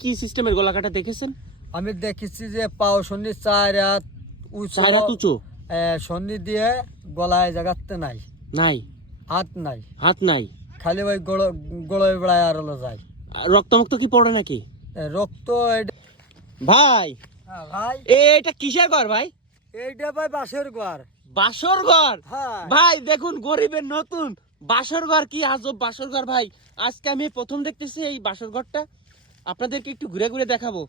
কি সিস্টেমের গলা কাটা দেখেছেন? আমি দেখেছি যে পাও সন্ধি 4 হাত উঁচু সন্ধি দিয়ে গলায় জাগাতে নাই নাই, হাত নাই, খালি ওই গড়ে বেড়ায় আর হলো যায়। রক্তমুক্ত কি পড়ে নাকি? রক্ত ভাই ভাই এটা কিসের ঘর ভাই? এইটা ভাই বাসের ঘর। বাসর ঘর? হ্যাঁ ভাই দেখুন গরিবের নতুন বাসর ঘর, কি আজব বাসর ঘর ভাই। আজকে আমি প্রথম দেখতেছি এই বাসর ঘরটা, আপনাদেরকে একটু ঘুরে ঘুরে দেখাবো।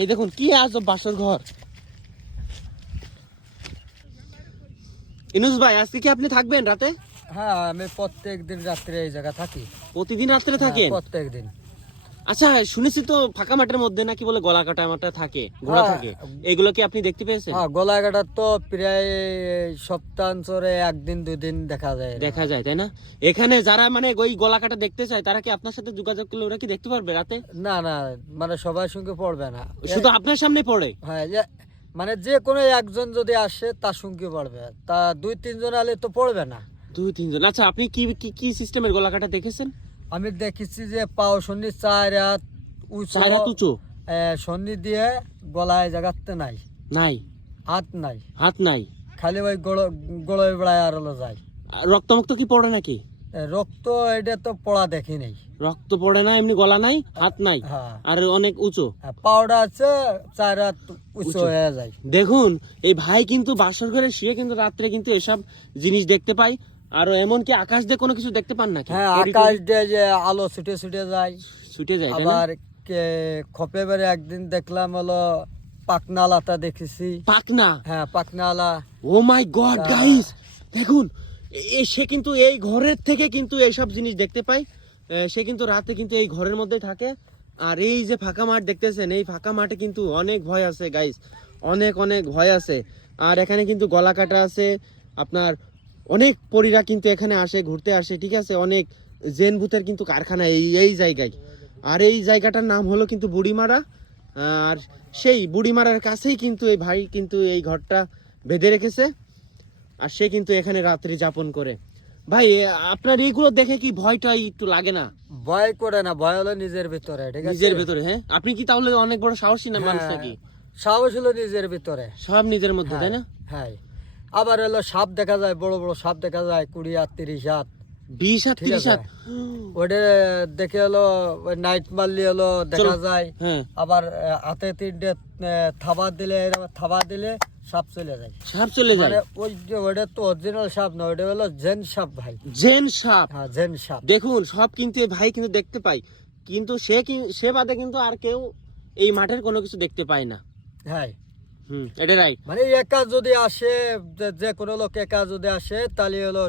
এই দেখুন কি আজব বাসর ঘর। ইনুস ভাই আজকে কি আপনি থাকবেন রাতে? হ্যাঁ আমি প্রত্যেক দিন রাত্রে এই জায়গা থাকি। প্রতিদিন রাত্রে থাকেন? প্রত্যেক দিন। আচ্ছা শুনেছি তো ফাঁকা মাঠের মধ্যে নাকি বলে গলা কাটা মাঠটা থাকে, ঘোড়া থাকে, এগুলো কি আপনি দেখতে পেয়েছেন? হ্যাঁ গলা কাটা তো প্রায় সপ্তাহান্তরে 1 দিন 2 দিন দেখা যায় তাই না? এখানে যারা মানে ওই গলা কাটা দেখতে চায় তারা কি আপনার সাথে যোগাযোগ করলে ওরা কি দেখতে পারবে রাতে? না মানে সবার সঙ্গে পড়বে না, শুধু আপনার সামনে পড়ে? হ্যাঁ মানে যে কোনো একজন যদি আসে তার সঙ্গে পড়বে, তা 2-3 জন আলে তো পড়বে না। 2-3 জন। আচ্ছা আপনি কি কি সিস্টেমের গলা কাটা দেখেছেন? আমি দেখেছি যে পাও সন্ধি 4 হাত উঁচু সন্ধি দিয়ে গলায় জাগাতে নাই, হাত নাই, খালি ওই গড়ে বেড়ায় আর হলো যায়। রক্তমুক্ত কি পড়ে নাকি? রক্ত এটা তো পড়া দেখি নাই। রক্ত পড়ে না, এমনি গলা নাই, হাত নাই, আর অনেক উঁচু পাউডার আছে 4 হাত উঁচু হয়ে যায়। দেখুন এই ভাই কিন্তু বাসর ঘরে শুয়ে কিন্তু রাত্রে কিন্তু এসব জিনিস দেখতে পাই। আর এমনকি আকাশ দিয়ে কোনো কিছু দেখতে পান নাকি? হ্যাঁ আকাশ দিয়ে যে আলো ছুটে যায়। আবার খপে বেড়ে একদিন দেখলাম হলো পাকনা আলাটা দেখেছি। পাকনা? হ্যাঁ পাকনা আলা। ও মাই গড গাইস দেখুন সে কিন্তু এই ঘরের থেকে কিন্তু এইসব জিনিস দেখতে পাই। সে কিন্তু রাতে কিন্তু এই ঘরের মধ্যে থাকে। আর এই যে ফাঁকা মাঠ দেখতেছেন, এই ফাঁকা মাঠে কিন্তু অনেক ভয় আছে গাইস, অনেক ভয় আছে। আর এখানে কিন্তু গলা কাটা আছে, আপনার অনেক পরীরা কিন্তু এখানে আসে, ঘুরতে আসে, ঠিক আছে? অনেক জেন ভূতের কিন্তু কারখানা এই জায়গায়। আর এই জায়গাটার নাম হলো কিন্তু বুড়িমারা। আর সেই বুড়িমারার কাছেই কিন্তু এই ভাই কিন্তু এই ঘরটা বেঁধে রেখেছে। আর সে কিন্তু এখানে রাত্রি যাপন করে। ভাই আপনার এইগুলো দেখে কি ভয়টা একটু লাগে না? ভয় করে না, ভয় হলো নিজের ভিতরে, ঠিক আছে? নিজের ভিতরে? হ্যাঁ আপনি কি তাহলে অনেক বড় সাহসী না মানুষ নাকি? সাহস হলো নিজের ভিতরে, সব নিজের মধ্যে, তাই না? হ্যাঁ আবার হলো সাপ দেখা যায়, বড় বড় সাপ দেখা যায় 20 হাত 30 হাত 20 হাত 30 হাত। ওটা দেখে হলো নাইট মারলি হলো দেখা যায়। আবার হাতে 3টে থাবা দিলে সাপ চলে যায়। মানে ওটা তো অরিজিনাল সাপ না, ওটা হলো জেন সাপ ভাই। জেন সাপ? হ্যাঁ জেন সাপ। দেখুন সব কিন্তু ভাই কিন্তু দেখতে পাই, কিন্তু সে বাদে কিন্তু আর কেউ এই মাঠের কোনো কিছু দেখতে পায় না। হ্যাঁ এটা রাইট। মানে একা যদি আসে, যে কোনো লোক একা যদি আসে তাহলে হলো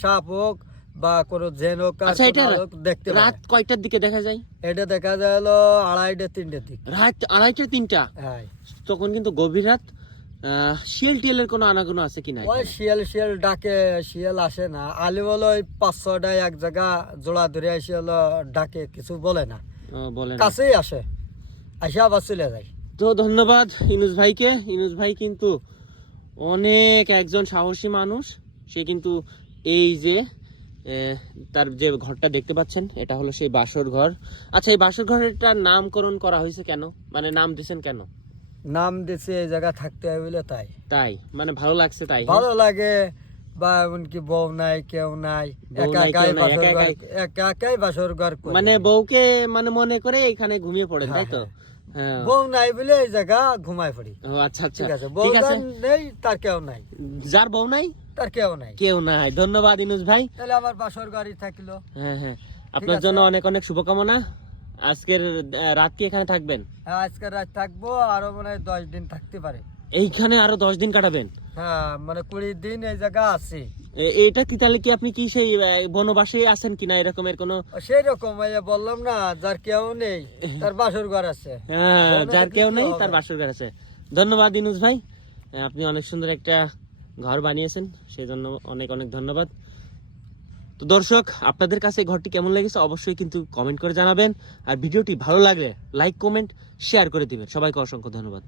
সাপ হোক বা কোনো জেন হোক দেখতে পায়। রাত কয়টার দিকে দেখা যায়? এটা দেখা যায় হলো 2:30-3টের দিকে। রাত 2:30-3টা? হ্যাঁ তখন কিন্তু গভীর রাত। শিয়াল টিয়ালের কোনো আনাগোনা আছে কিনা? ওই শিয়াল ডাকে, শিয়াল আসে না। আলি বলো ওই 5-6টায় এক জায়গা জোড়া ধরে আসে হলো ডাকে, কিছু বলে না, কাছেই আসে, আবার চলে যায়। তো ধন্যবাদ ইনুস ভাইকে। ইনুস ভাই কিন্তু অনেক একজন সাহসী মানুষ। সে কিন্তু এই যে তার যে ঘরটা দেখতে পাচ্ছেন, এটা হলো সেই বাসর ঘর। আচ্ছা এই বাসর ঘরটার নামকরণ করা হয়েছে কেন, মানে নাম দিয়েছেন কেন? নাম দিছে এই জায়গা থাকতে হয় বলে। তাই মানে ভালো লাগছে? তাই ভালো লাগে। বা এমনকি বউ নাই, কেউ নাই, একাই বাসর ঘর, মানে বউকে মানে মনে করে এখানে ঘুমিয়ে পড়েন, তাই তো? বউ নাই বলে এই জায়গা ঘুমায় পড়ি। আচ্ছা আচ্ছা ঠিক আছে। বউ নেই তার কেউ নাই, যার বউ নাই তার কেউ নাই। ধন্যবাদ ইনুস ভাই। তাহলে আমার বাসর ঘরই থাকলো। হ্যাঁ আপনার জন্য অনেক শুভকামনা। আজকের রাত কি এখানে থাকবেন? হ্যাঁ আজকের রাত থাকবো, আরো মনে হয় 10 দিন থাকতে পারে এইখানে। আরো 10 দিন কাটাবেন? হ্যাঁ মানে 20 দিন এই জায়গা আছে। এটা কি তাহলে কি আপনি কি সেই বনবাসে আছেন কিনা এরকমের কোনো? সেই রকম বললাম না, যার কেউ নেই তার বাসর ঘর আছে। হ্যাঁ যার কেউ নেই তার বাসর ঘর আছে। ধন্যবাদ ইনুস ভাই, আপনি অনেক সুন্দর একটা ঘর বানিয়েছেন, সেই জন্য অনেক ধন্যবাদ। তো দর্শক আপনাদের কাছে ঘরটি কেমন লেগেছে অবশ্যই কিন্তু কমেন্ট করে জানাবেন। আর ভিডিওটি ভালো লাগলে লাইক কমেন্ট শেয়ার করে দিবেন। সবাইকে অসংখ্য ধন্যবাদ।